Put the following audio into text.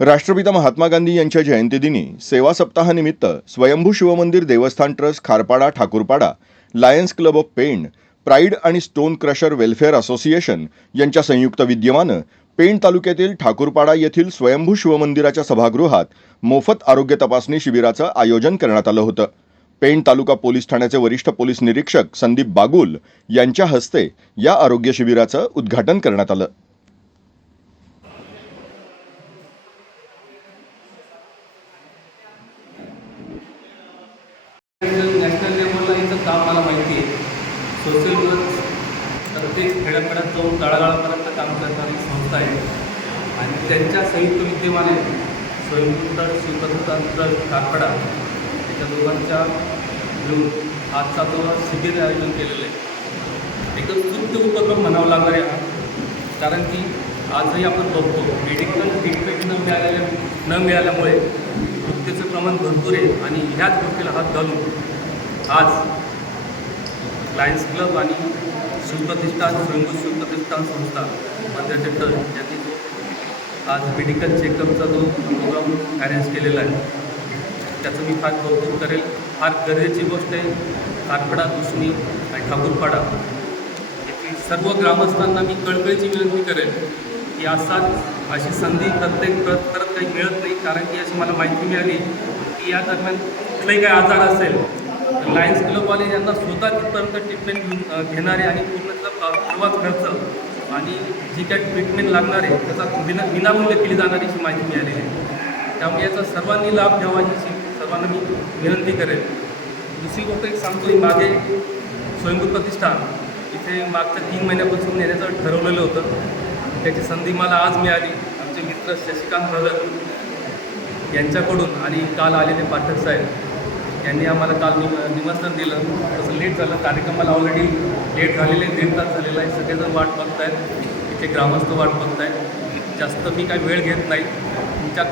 राष्ट्रपिता महात्मा गांधी यांच्या जयंतीदिनी सेवा सप्ताहानिमित्त स्वयंभू शिवमंदिर देवस्थान trust Kharpada Thakurpada Lions club of Pen pride आणि स्टोन क्रशर वेलफेअर असोसिएशन यांच्या संयुक्त विद्यमानं पेण तालुक्यातील ठाकूरपाडा येथील स्वयंभू शिवमंदिराच्या सभागृहात मोफत आरोग्य तपासणी शिबिराचं आयोजन करण्यात आलं होतं. पेण तालुका पोलीस ठाण्याचे वरिष्ठ पोलीस निरीक्षक संदीप बागुल यांच्या हस्ते या आरोग्य शिबिराचं उद्घाटन करण्यात आलं नॅशनल लेवलला याचं काम मला माहिती आहे सोशल वर्क प्रत्येक खेड्यापाड्यात जाऊन तळागाळापर्यंत काम करणारी संस्था आहे. आणि त्यांच्या संयुक्त विद्यमाने स्वयंपूर्ण शिवप्रतिष्ठानचा काकडा याच्या दोघांच्या मिळून आजचा तो शिबिर आयोजन केलेलं आहे. एकदम स्तुत्य उपक्रम म्हणावा लागणार आहे कारण की आजही आपण बघतो मेडिकल ट्रीटमेंट न मिळालेल्या न मिळाल्यामुळे मृत्यूचं प्रमाण भरपूर आहे. आणि ह्याच गोष्टीला हात घालून आज लायन्स क्लब आणि शिवप्रतिष्ठान स्वयंभू शिवप्रतिष्ठान संस्था मंदिराचे ट्रस्ट यांनी जो आज मेडिकल चेकअपचा जो प्रोग्राम अरेंज केलेला आहे त्याचं मी फार कौतुक करेल. फार गरजेची गोष्ट आहे खारपडा दुसणी आणि ठाकूरपाडा. येथील सर्व ग्रामस्थांना मी कळकळीची विनंती करेल की असाच अशी संधी प्रत्येक परत परत काही मिळत नाही कारण की अशी मला माहिती मिळाली की या दरम्यान कुठलाही काही आजार असेल तर लायन्स क्लबवाले यांना स्वतः तिथपर्यंत ट्रीटमेंट घेऊन घेणारे आणि पूर्ण त्याचा सर्वात खर्च आणि जी काय ट्रीटमेंट लागणार आहे त्याचा विना विनामूल्य केली जाणारी अशी माहिती मिळालेली आहे. त्यामुळे याचा सर्वांनी लाभ घ्यावा ही सर्वांना मी विनंती करेन दुसरी गोष्ट एक सांगतो मी मागे स्वयंभू प्रतिष्ठान इथे मागच्या तीन महिन्यापासून येण्याचं ठरवलेलं होतं. त्याची संधी मला आज मिळाली. आमचे मित्र शशिकांत भगत यांच्याकडून आणि काल आलेले पाठक साहेब. यांनी आम्हाला काल निम निमंत्रण दिलं. तसं लेट झालं. कार्यक्रमाला ऑलरेडी लेट झालेले दीड तास झालेला आहे. सगळेजण वाट आहेत इथे ग्रामस्थ वाट आहेत जास्त मी काही वेळ घेत नाही. तुमच्या